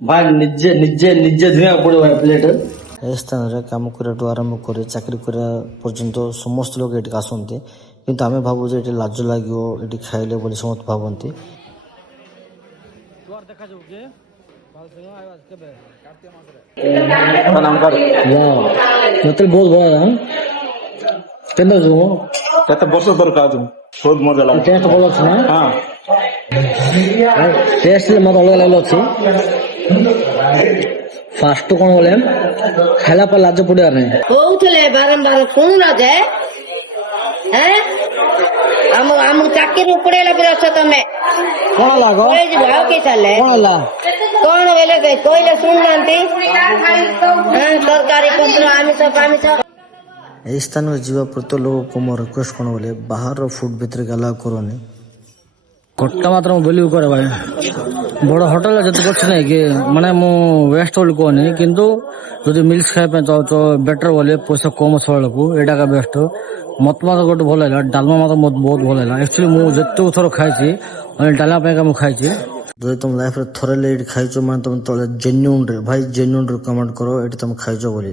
ଭାଇ ନିଜେ ନିଜେ ନିଜେ ଧୋଇବାକୁ ପଡିବ ଭାଇ ପ୍ଲେଟ୍। ଏ ସ୍ଥାନରେ କାମ କରିବାଠୁ ଆରମ୍ଭ କରି ଚାକିରି କରିବା ପର୍ଯ୍ୟନ୍ତ ସମସ୍ତ ଲୋକ ଏଠିକି ଆସନ୍ତି, କିନ୍ତୁ ଆମେ ଭାବୁ ଯେ ଏଠି ଲାଜ ଲାଗିବ ଏଠି ଖାଇଲେ ବୋଲି ସମସ୍ତେ ଭାବନ୍ତି। ମତେ ବହୁତ ଭଲ ଲାଗା କେମିତି ଅଛୁ? କେତେ ବର୍ଷ ତୋର ଖାଉଛୁ ବହୁତ ମଜା ଲାଗେ। ଟେଷ୍ଟ ଭଲ ଅଛି ନା? ହଁ ଟେଷ୍ଟ ମତେ ଅଲଗା ଲେଭେଲ ଅଛି। ଫାଷ୍ଟ କଣ ବୋଲେ ଖାଇଲା ପରେ ଲାଜ ପଡିବାର ନାହିଁ। କହୁଥିଲେ ବାରମ୍ବାର ଶୁଣୁନ ଯେ ଆମକୁ ଚାକିରି ଉପଡେଇଲା ପରେ ଅଛ ତମେ କଣ ହେଲା ଗୋ? ପଳେଇଯିବ ଆଉ କି ଚାଲେ କଣ ହେଲା? କଣ ବେଲେ କହିଲେ ଶୁଣୁନାହାନ୍ତି। ତରକାରୀ ପତ୍ର ଆମିଷ ପାମିଷ। ଏହି ସ୍ଥାନରେ ଯିବା ପ୍ରତ୍ୟେକ ଲୋକକୁ ମୋ ରିକ୍ୱେଷ୍ଟ କଣ ବୋଲେ ବାହାରର ଫୁଡ ଭିତରେ ଆଲାଉ କରନି। ଗୋଟା ମାତ୍ର ମୁଁ ବିଲିଭ କରେ ଭାଇ, ବଡ଼ ହୋଟେଲ ଯେତେ ଅଛି ନାଇଁ କି ମାନେ ମୁଁ ୱେଷ୍ଟ ବୋଲି କହୁନି, କିନ୍ତୁ ଯଦି ମିଲ୍ସ ଖାଇବା ପାଇଁ ଚାହୁଁଛ ବେଟର ବୋଲି ପଇସା କମ ଅଛି ବେଳକୁ ଏଇଟା ଏକା ବେଷ୍ଟ। ମତେ ଗୋଟେ ଭଲ ଲାଗିଲା ଡାଲମା, ମତେ ବହୁତ ଭଲ ଲାଗିଲା। ଆକ୍ଚୁଆଲି ମୁଁ ଯେତେକ ଥର ଖାଇଛି ଡାଲମା ପାଇଁକା ମୁଁ ଖାଇଛି। ଯଦି ତମ ଲାଇଫରେ ଥରେ ଏଇଠି ଖାଇଛ ମାନେ ତମେ ଜେନ୍ୟୁନରେ ଭାଇ ଜେନ୍ୟୁନ ରିକମେଣ୍ଡ କର ଏଠି ତମେ ଖାଇଛ ବୋଲି।